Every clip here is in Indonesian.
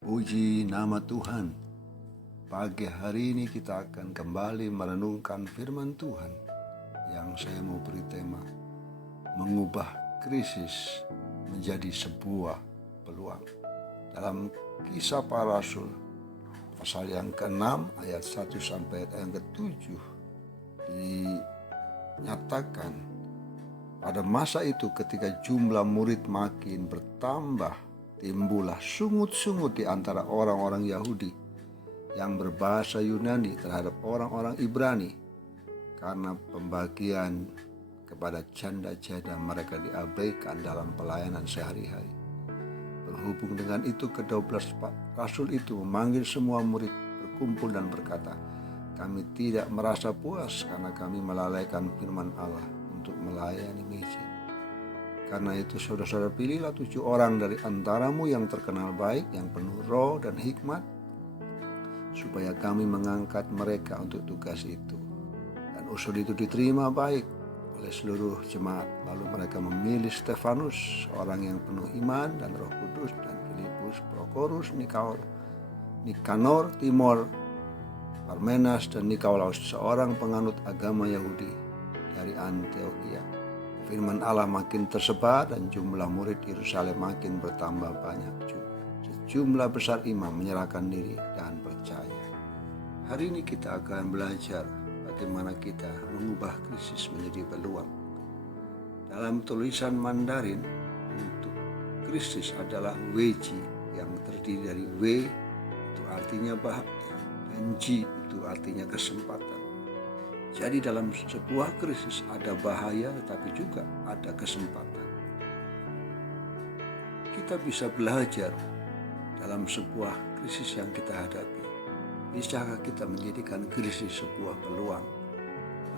Puji nama Tuhan. Pagi hari ini kita akan kembali merenungkan firman Tuhan yang saya mau beri tema mengubah krisis menjadi sebuah peluang. Dalam Kisah Para Rasul pasal yang ke-6 ayat 1 sampai yang ke-7 dinyatakan pada masa itu ketika jumlah murid makin bertambah, timbullah sungut-sungut di antara orang-orang Yahudi yang berbahasa Yunani terhadap orang-orang Ibrani karena pembagian kepada janda-janda mereka diabaikan dalam pelayanan sehari-hari. Berhubung dengan itu, ke-12 rasul itu memanggil semua murid berkumpul dan berkata, "Kami tidak merasa puas karena kami melalaikan firman Allah untuk melayani misi. Karena itu saudara-saudara, pilihlah 7 orang dari antaramu yang terkenal baik, yang penuh roh dan hikmat, supaya kami mengangkat mereka untuk tugas itu." Dan usul itu diterima baik oleh seluruh jemaat. Lalu mereka memilih Stefanus, seorang yang penuh iman dan Roh Kudus, dan Filipus, Prokorus, Nikanor, Timor, Parmenas, dan Nikolaus, seorang penganut agama Yahudi dari Antioquia. Firman Allah makin tersebar dan jumlah murid Yerusalem makin bertambah banyak. Sejumlah besar imam menyerahkan diri dan percaya. Hari ini kita akan belajar bagaimana kita mengubah krisis menjadi peluang. Dalam tulisan Mandarin, untuk krisis adalah Weji, yang terdiri dari W itu artinya bahaya dan Ji itu artinya kesempatan. Jadi dalam sebuah krisis ada bahaya tetapi juga ada kesempatan. Kita bisa belajar dalam sebuah krisis yang kita hadapi. Bisakah kita menjadikan krisis sebuah peluang?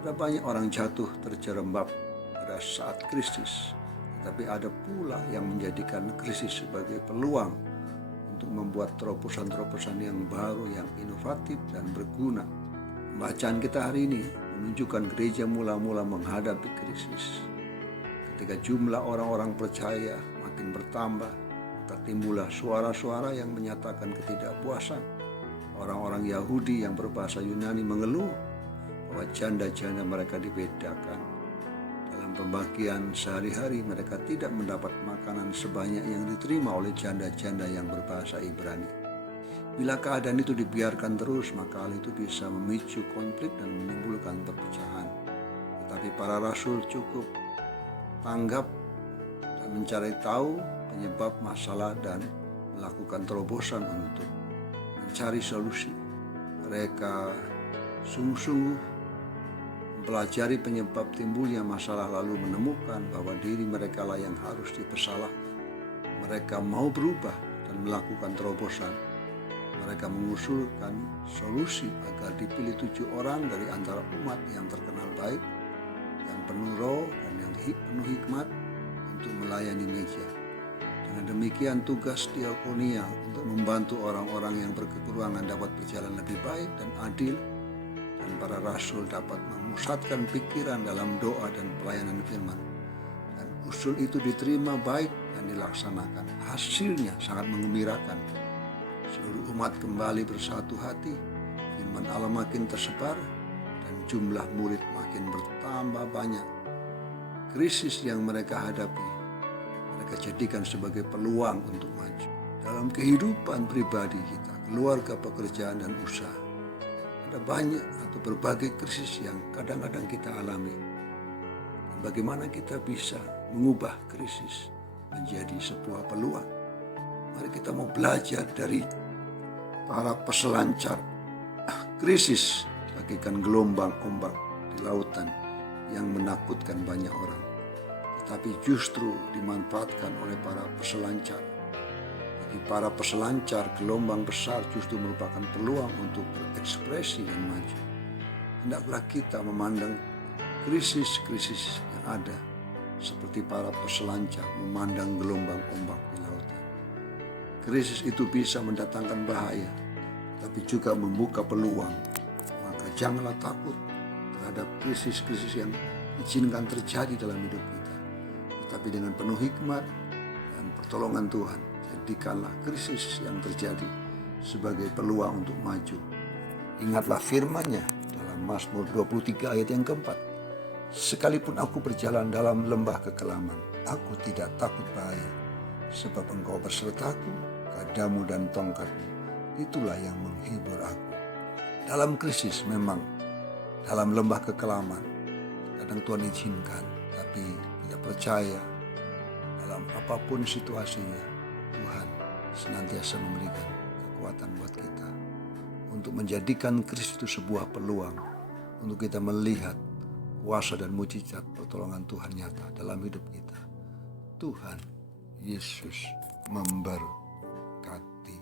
Ada banyak orang jatuh terjerembab pada saat krisis, tetapi ada pula yang menjadikan krisis sebagai peluang untuk membuat terobosan-terobosan yang baru, yang inovatif dan berguna. Bacaan kita hari ini menunjukkan gereja mula-mula menghadapi krisis. Ketika jumlah orang-orang percaya makin bertambah, maka timbullah suara-suara yang menyatakan ketidakpuasan. Orang-orang Yahudi yang berbahasa Yunani mengeluh bahwa janda-janda mereka dibedakan. Dalam pembagian sehari-hari mereka tidak mendapat makanan sebanyak yang diterima oleh janda-janda yang berbahasa Ibrani. Bila keadaan itu dibiarkan terus, maka hal itu bisa memicu konflik dan menimbulkan perpecahan. Tetapi para rasul cukup tanggap dan mencari tahu penyebab masalah dan melakukan terobosan untuk mencari solusi. Mereka sungguh-sungguh mempelajari penyebab timbulnya masalah, lalu menemukan bahwa diri mereka lah yang harus dipersalahkan. Mereka mau berubah dan melakukan terobosan. Mereka mengusulkan solusi agar dipilih 7 orang dari antara umat yang terkenal baik, yang penuh roh dan yang penuh hikmat untuk melayani gereja. Dengan demikian tugas diakonia untuk membantu orang-orang yang berkekurangan dapat berjalan lebih baik dan adil, dan para rasul dapat memusatkan pikiran dalam doa dan pelayanan firman. Dan usul itu diterima baik dan dilaksanakan. Hasilnya sangat menggembirakan. Seluruh umat kembali bersatu hati, firman Allah makin tersebar, dan jumlah murid makin bertambah banyak. Krisis yang mereka hadapi, mereka jadikan sebagai peluang untuk maju. Dalam kehidupan pribadi kita, keluarga, pekerjaan, dan usaha, ada banyak atau berbagai krisis yang kadang-kadang kita alami. Dan bagaimana kita bisa mengubah krisis menjadi sebuah peluang? Mari kita mau belajar dari para peselancar krisis, bagaikan gelombang ombak di lautan yang menakutkan banyak orang, tetapi justru dimanfaatkan oleh para peselancar. Bagi para peselancar, gelombang besar justru merupakan peluang untuk berekspresi dan maju. Hendaklah kita memandang krisis-krisis yang ada seperti para peselancar memandang gelombang ombak di lautan. Krisis itu bisa mendatangkan bahaya, tapi juga membuka peluang. Maka janganlah takut terhadap krisis-krisis yang izinkan terjadi dalam hidup kita. Tetapi dengan penuh hikmat dan pertolongan Tuhan, jadikanlah krisis yang terjadi sebagai peluang untuk maju. Ingatlah firman-Nya dalam Mazmur 23 ayat yang keempat. Sekalipun aku berjalan dalam lembah kekelaman, aku tidak takut bahaya, sebab Engkau bersertaku, kadamu dan tongkatmu, itulah yang menghibur aku. Dalam krisis memang, dalam lembah kekelaman, kadang Tuhan izinkan, tapi tidak percaya dalam apapun situasinya, Tuhan senantiasa memberikan kekuatan buat kita untuk menjadikan krisis itu sebuah peluang untuk kita melihat kuasa dan mujizat pertolongan Tuhan nyata dalam hidup kita. Tuhan Yesus memberkati.